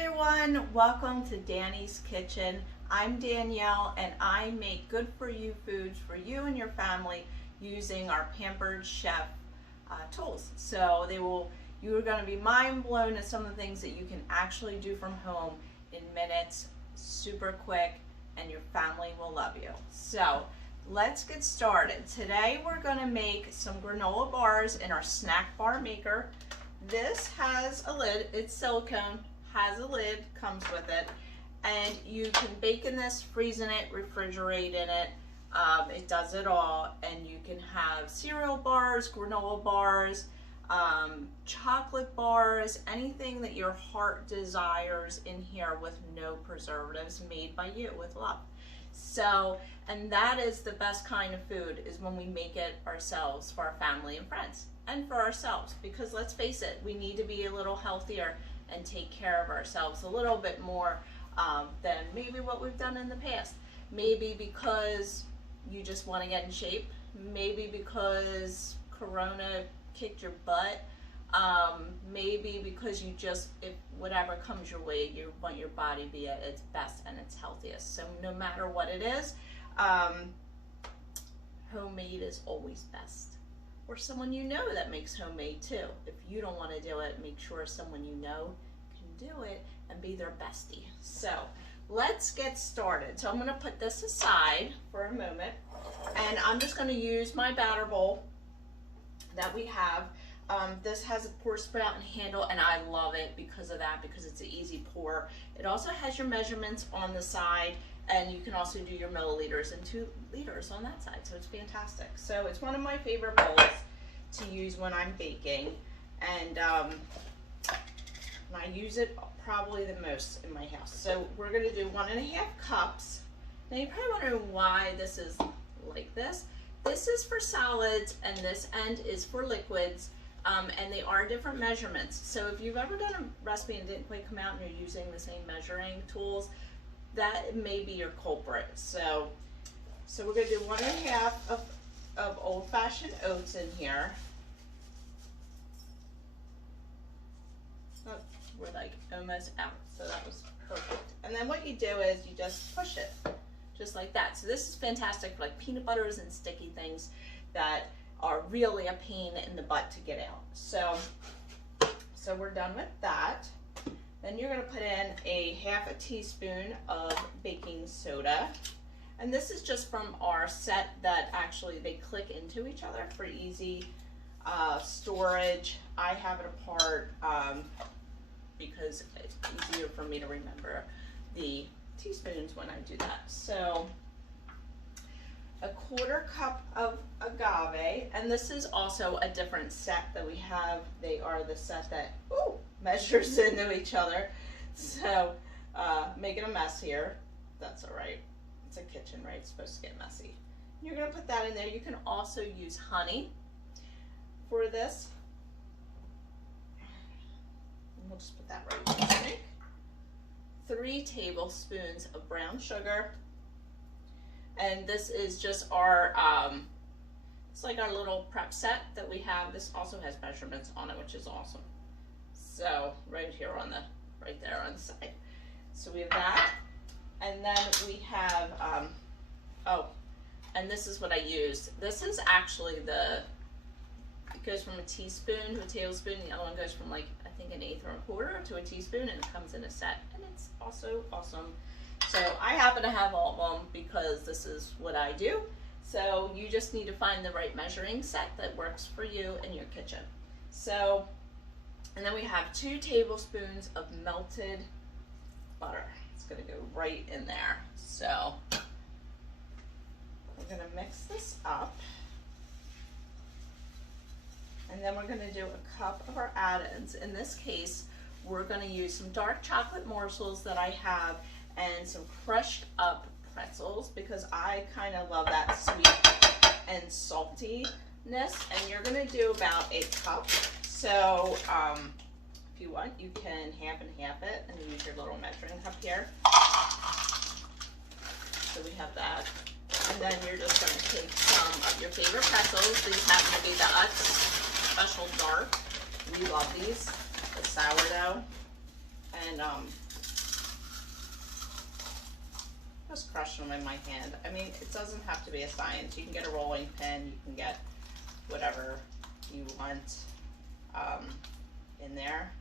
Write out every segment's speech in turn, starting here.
everyone, welcome to Danny's Kitchen. I'm Danielle and I make good for you foods for you and your family using our Pampered Chef tools. So you are going to be mind blown at some of the things that you can actually do from home in minutes, super quick, and your family will love you. So let's get started. Today we're going to make some granola bars in our snack bar maker. This has a lid, it's silicone, has a lid, comes with it, and you can bake in this, freeze in it, refrigerate in it. It does it all, and you can have cereal bars, granola bars, chocolate bars, anything that your heart desires in here with no preservatives, made by you with love. So, and that is the best kind of food, is when we make it ourselves for our family and friends and for ourselves, because let's face it, we need to be a little healthier and take care of ourselves a little bit more than maybe what we've done in the past. Maybe because you just want to get in shape, maybe because Corona kicked your butt, maybe because you just, if whatever comes your way, you want your body to be at its best and its healthiest. So no matter what it is, homemade is always best. Or someone you know that makes homemade too. If you don't want to do it, make sure someone you know can do it and be their bestie. So let's get started. So I'm going to put this aside for a moment, and I'm just going to use my batter bowl that we have. This has a pour spout and handle, and I love it because of that, because it's an easy pour. It also has your measurements on the side, and you can also do your milliliters and 2 liters on that side, so it's fantastic. So it's one of my favorite bowls to use when I'm baking, and I use it probably the most in my house. So we're going to do 1.5 cups. Now you're probably wondering why this is like this. This is for solids, and this end is for liquids, and they are different measurements. So if you've ever done a recipe and it didn't quite come out and you're using the same measuring tools, that may be your culprit. So we're going to do 1.5 of old-fashioned oats in here. Oh, we're like almost out, so that was perfect. And then what you do is you just push it, just like that. So this is fantastic for like peanut butters and sticky things that are really a pain in the butt to get out. So we're done with that. Then you're going to put in a 1/2 teaspoon of baking soda. And this is just from our set that actually they click into each other for easy storage. I have it apart because it's easier for me to remember the teaspoons when I do that. So 1/4 cup of agave, and this is also a different set that we have. They are the set that measures into each other, so making a mess here. That's all right. It's a kitchen, right? It's supposed to get messy. You're going to put that in there. You can also use honey for this. And we'll just put that right in the sink. 3 tablespoons of brown sugar. And this is just our, it's like our little prep set that we have. This also has measurements on it, which is awesome. So right here on the, right there on the side. So we have that. And then we have, and this is what I use. This is actually it goes from a teaspoon to a tablespoon. The other one goes from like, I think 1/8 or 1/4 to a teaspoon, and it comes in a set. And it's also awesome. So I happen to have all of them because this is what I do. So you just need to find the right measuring set that works for you in your kitchen. So, and then we have 2 tablespoons of melted butter. It's going to go right in there. So we're going to mix this up. And then we're going to do 1 cup of our add-ins. In this case, we're going to use some dark chocolate morsels that I have, and some crushed up pretzels, because I kind of love that sweet and saltiness. And you're going to do about 1 cup. So if you want, you can 1/2 it and use your little measuring cup here. So we have that. And then you're just going to take some of your favorite pretzels. These happen to be the Utz Special Dark. We love these, the sourdough. And just crush them in my hand. I mean, it doesn't have to be a science. You can get a rolling pin, you can get whatever you want in there.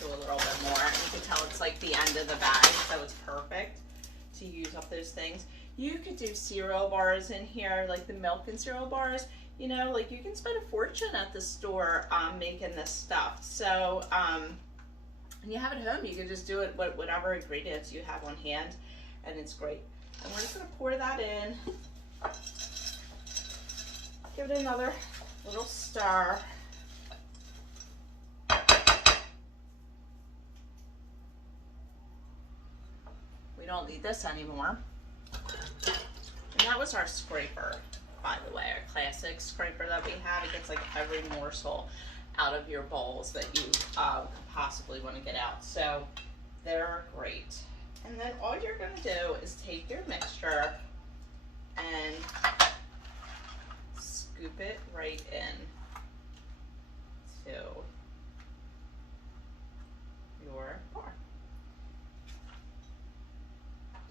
Do a little bit more. You can tell it's like the end of the bag, so it's perfect to use up those things. You could do cereal bars in here, like the milk and cereal bars. You know, like you can spend a fortune at the store making this stuff. So, and you have it home, you can just do it with whatever ingredients you have on hand, and it's great. And we're just gonna pour that in. Give it another little stir. We don't need this anymore. And that was our scraper, by the way, our classic scraper that we have. It gets like every morsel out of your bowls that you could possibly want to get out. So they're great. And then all you're going to do is take your mixture and scoop it right in to your bar.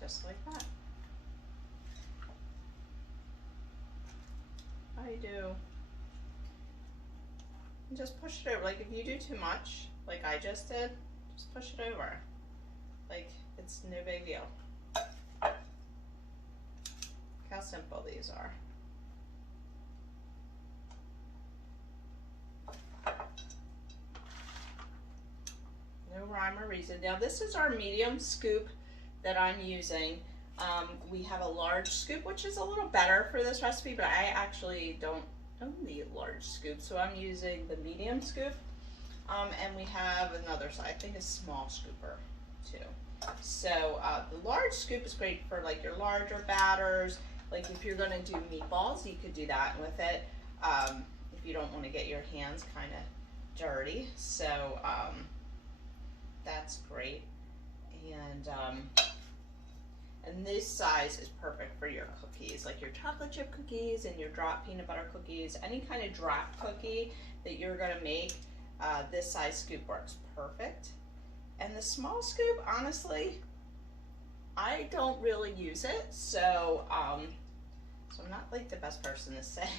Just like that. I do. And just push it over. Like if you do too much, like I just did, just push it over. Like it's no big deal. Look how simple these are. No rhyme or reason. Now this is our medium scoop that I'm using. We have a large scoop, which is a little better for this recipe, but I actually don't need large scoop, so I'm using the medium scoop. And we have another side, I think a small scooper too. So the large scoop is great for like your larger batters. Like if you're gonna do meatballs, you could do that with it. If you don't want to get your hands kind of dirty, so that's great. And this size is perfect for your cookies, like your chocolate chip cookies and your drop peanut butter cookies, any kind of drop cookie that you're gonna make, this size scoop works perfect. And the small scoop, honestly, I don't really use it, so I'm not like the best person to say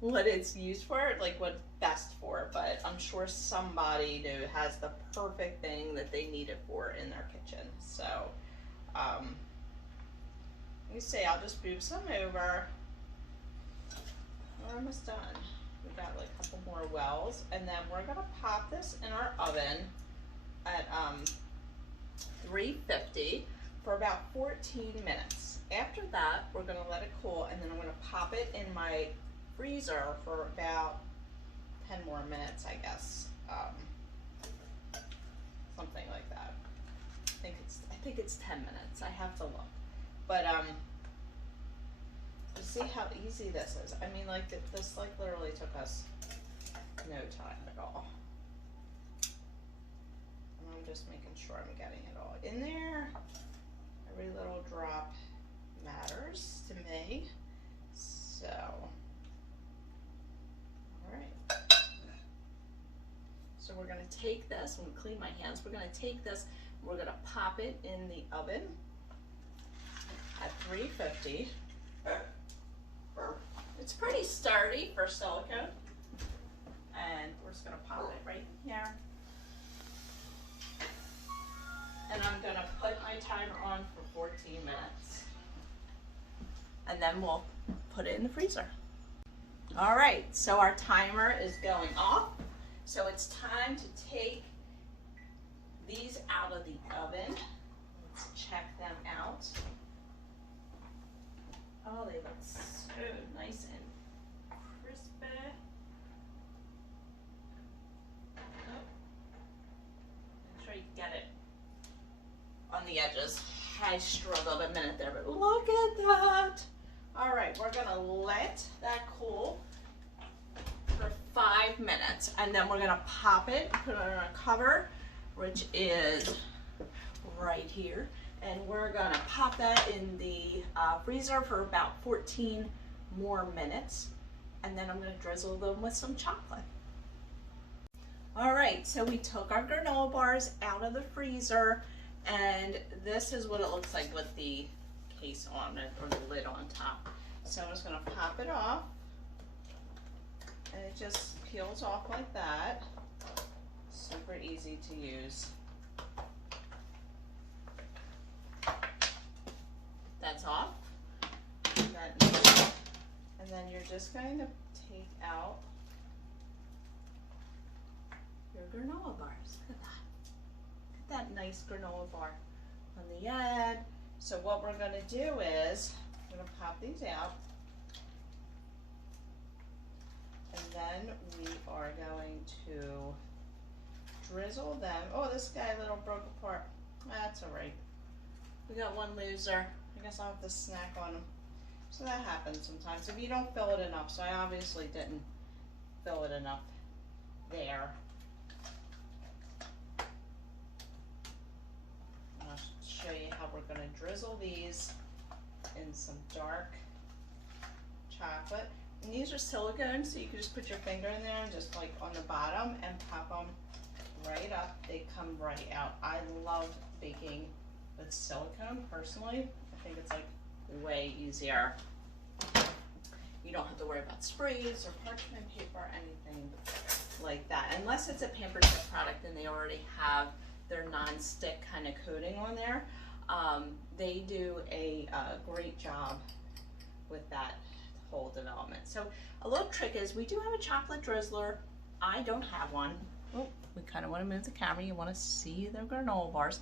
what it's used for, like what best for, but I'm sure somebody who has the perfect thing that they need it for in their kitchen. So let me see, I'll just move some over. We're almost done. We've got like a couple more wells, and then we're gonna pop this in our oven at 350 for about 14 minutes. After that, we're gonna let it cool, and then I'm gonna pop it in my freezer for about 10 more minutes, I guess. Something like that. I think it's 10 minutes. I have to look. But you see how easy this is. I mean, like this like literally took us no time at all. And I'm just making sure I'm getting it all in there. Every little drop matters to me. So, all right. So we're gonna take this, I'm gonna clean my hands. We're gonna take this, we're gonna pop it in the oven at 350. It's pretty sturdy for silicone. And we're just gonna pop it right here. And I'm gonna put my timer on for 14 minutes. And then we'll put it in the freezer. All right, so our timer is going off. So it's time to take these out of the oven. Let's check them out. Oh, they look so nice and crispy. Oh. Make sure you get it on the edges. I struggled a minute there, but look at that. All right, we're gonna let that cool for 5 minutes, and then we're gonna pop it, put it on a cover, which is right here. And we're gonna pop that in the freezer for about 14 more minutes. And then I'm gonna drizzle them with some chocolate. All right, so we took our granola bars out of the freezer, And this is what it looks like with the case on it, or the lid on top. So I'm just gonna pop it off, and it just peels off like that. Super easy to use. That's off. And then you're just going to take out your granola bars. Look at that. Look at that nice granola bar on the end. So what we're going to do is we're going to pop these out. And then we are going to drizzle them. Oh, this guy a little broke apart. That's all right. We got one loser. I guess I'll have to snack on them. So that happens sometimes if you don't fill it enough. So I obviously didn't fill it enough there. I'll show you how we're going to drizzle these in some dark chocolate. And these are silicone, so you can just put your finger in there and just like on the bottom and pop them right up. They come right out. I love baking with silicone personally. I think it's like way easier. You don't have to worry about sprays or parchment paper or anything like that, unless it's a Pampered Chef product and they already have their non-stick kind of coating on there. They do a great job with that whole development. So a little trick is we do have a chocolate drizzler. I don't have one. Oh, we kind of want to move the camera. You want to see the granola bars.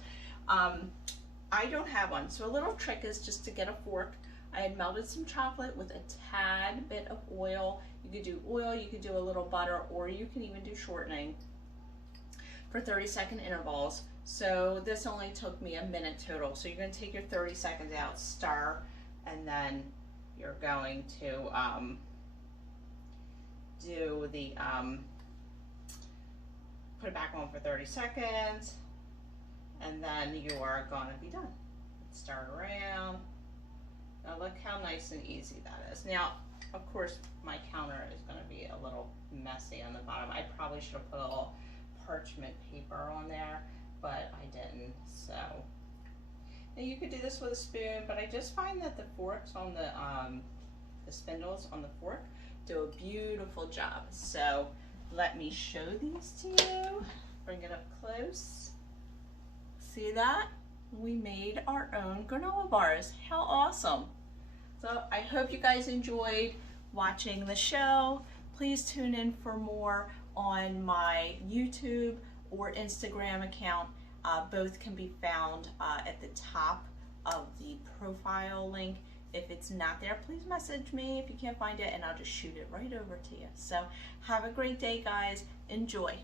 I don't have one. So a little trick is just to get a fork. I had melted some chocolate with a tad bit of oil. You could do oil, you could do a little butter, or you can even do shortening for 30-second intervals. So this only took me a minute total. So you're going to take your 30 seconds out, stir, and then you're going to do the put it back on for 30 seconds, and then you are going to be done. Stir around. Now look how nice and easy that is. Now, of course, my counter is going to be a little messy on the bottom. I probably should have put a little parchment paper on there, but I didn't. So now you could do this with a spoon, but I just find that the forks on the spindles on the fork do a beautiful job. So let me show these to you. Bring it up close. See that? We made our own granola bars. How awesome. So I hope you guys enjoyed watching the show. Please tune in for more on my YouTube or Instagram account. Both can be found at the top of the profile link. If it's not there, please message me if you can't find it, and I'll just shoot it right over to you. So have a great day, guys. Enjoy.